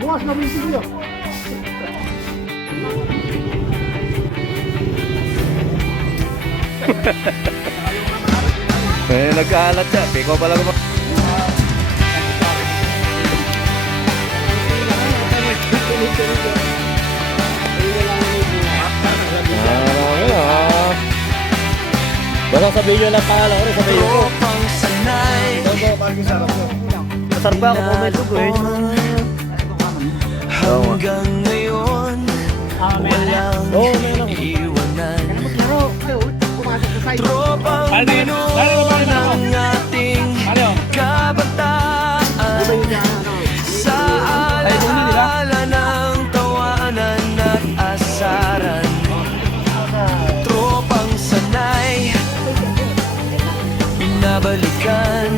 Bukas na video. Nagkaalat siya. Piko pala ko. Basta sabihin nyo lang pangalan ko rin, sabihin ko. Masarap ba ako kung may dugo eh? Hanggang ngayon, walang iwanan. Tropang binuo ng ating kabataan. Sa alaala ng tawanan at asaran. Tropang sanay, binabalikan.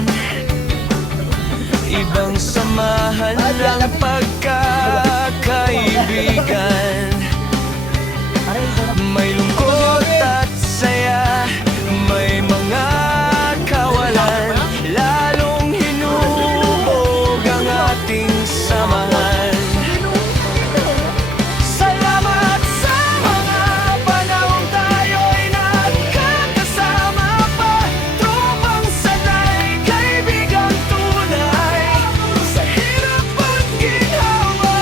Ibang samahan ng pagkakaibigan. May lungkot at saya, may mga kawalan. Lalong hinuhog ang ating samahan. Salamat sa mga panahon tayo'y nagkakasama pa. Tropang sanay, kaibigang tunay. Sa hirap at ginhawa.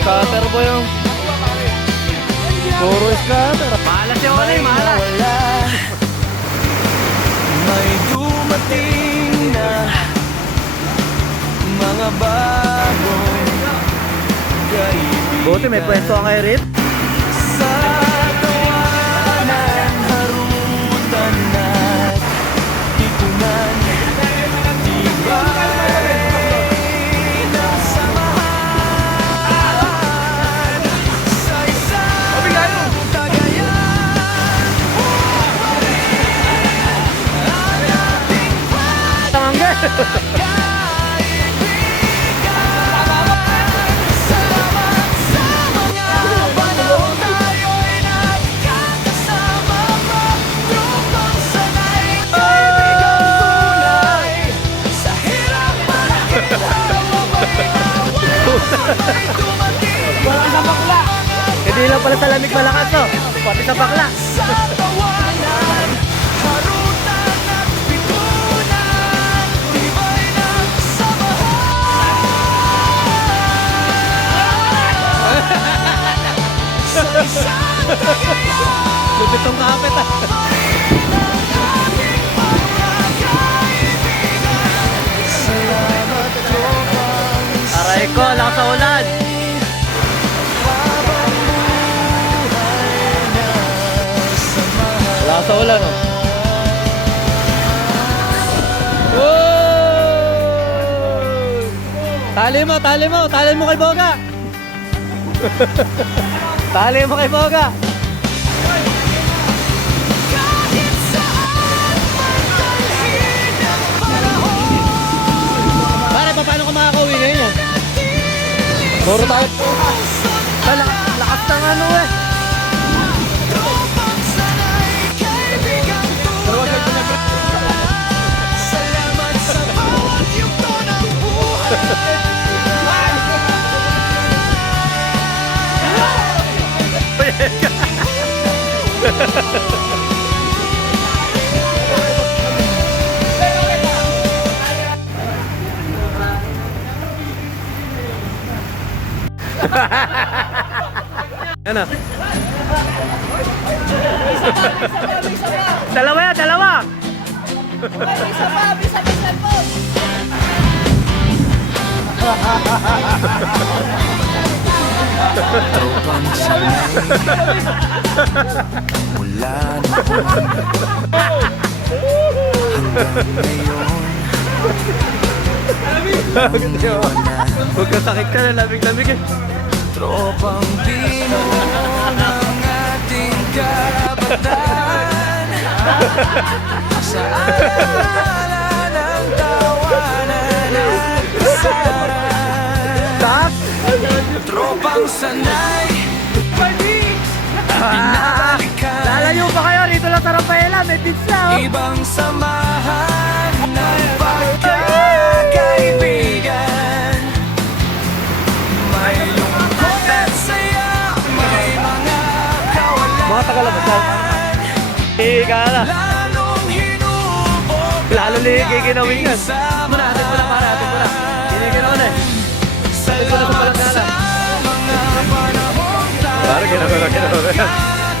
Scatter po yung puro scatter. Malas yung wala, malas. May dumating na mga bagong kaibigan. Buti may pwesto ang kay Rip. Sa tawanan, harutan at tipunan. Tibay na samahan. Sa isang tagayan, ang ating pagkakaibigan. Salamat sa mga panahon tayo'y nagkakasama pa. Tropang sanay, kaibigang tunay. Sa hirap at ginhawa, may nawawala, may dumating na mga Hindi lang pala sa lamig malakas to. Pati sa bakla. sa tawanan, harutan at pitunan. Tibay ng samahan. Sa isang tagayan, Lupit tong kapit ah. ating pagkakaibigan. Salamat tropang Aray ko, lakas sa ulan. habang buhay na samahan. Lakas sa ulan oh. Whoa! Tali mo kay Boga. Tali mo kay Boga. Kahit saan man dalhin ang panahon, Pare, paano ka makakauwi ngayon yan? Puro tayo. Lakas ng ano eh. tropang sanay, kaibigang tunay. Salamat sa bawat yugto ng buhay. Ano? Dalawa yan, dalawa! Tropang sanay, mula noon hanggang ngayon. Huwag ka sakit ka na, lamig-lamig eh. Tropang binuo ng ating kabataan. Sa alaala ng tawanan at kasaran. Tropang sanay, balik, binabalikan. Lalayo pa kayo, dito lang sarap paela, may pizza oh. Ibang samahan ng pagkakaibigan. May lungkot at saya, may mga kawalan. Mga tagalabas. Ika na. Lalong hinubog Lalo ligiginawin yan. Muna, atin mo na para, atin mo na. Giniginawan eh. Atin mo na sa palagala. mga panahon tayo. Parang ginawa.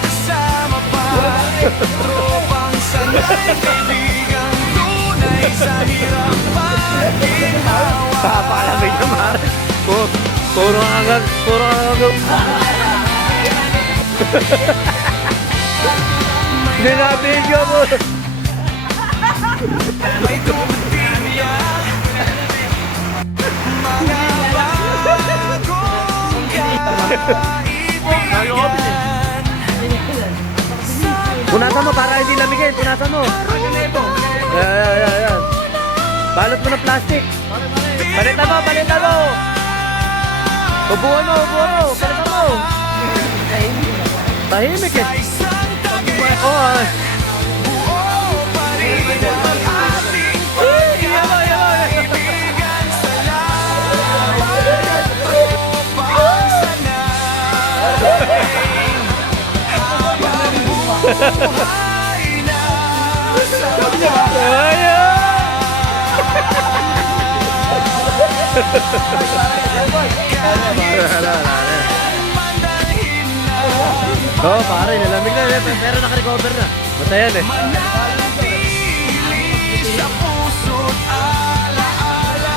Kasama pa, tropang sanay, kaibigang tunay sa hirap pag-ginawa. Papakalamig naman. Puro hanggang. Hindi na video mo. May kumpilya, mga bagong kaibigan. Punasan mo para hindi lamigin. Punasan mo. Yan. Balot mo ng plastic. Balitan mo. Ubuhan mo. Balitan mo. Tahimik eh. Isang tabi, Oh, buo pa rin ang ating pagkakaibigan. Salamat, tropang sanay. Habang buhay na mandahin na oh, pare, nalamig na. Pero naka-recover na. Basta yan eh. manatili sa puso't alaala.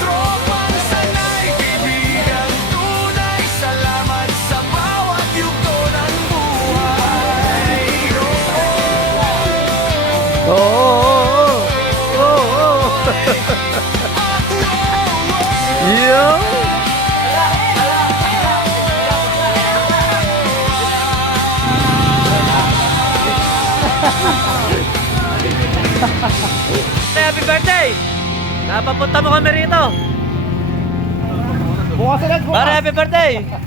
Tropang sanay, kaibigan tunay. Salamat sa bawat yugto ng buhay. Oo. Yo! Happy birthday! Napapunta mo kami rito. Bukas ulit, Pare, happy birthday!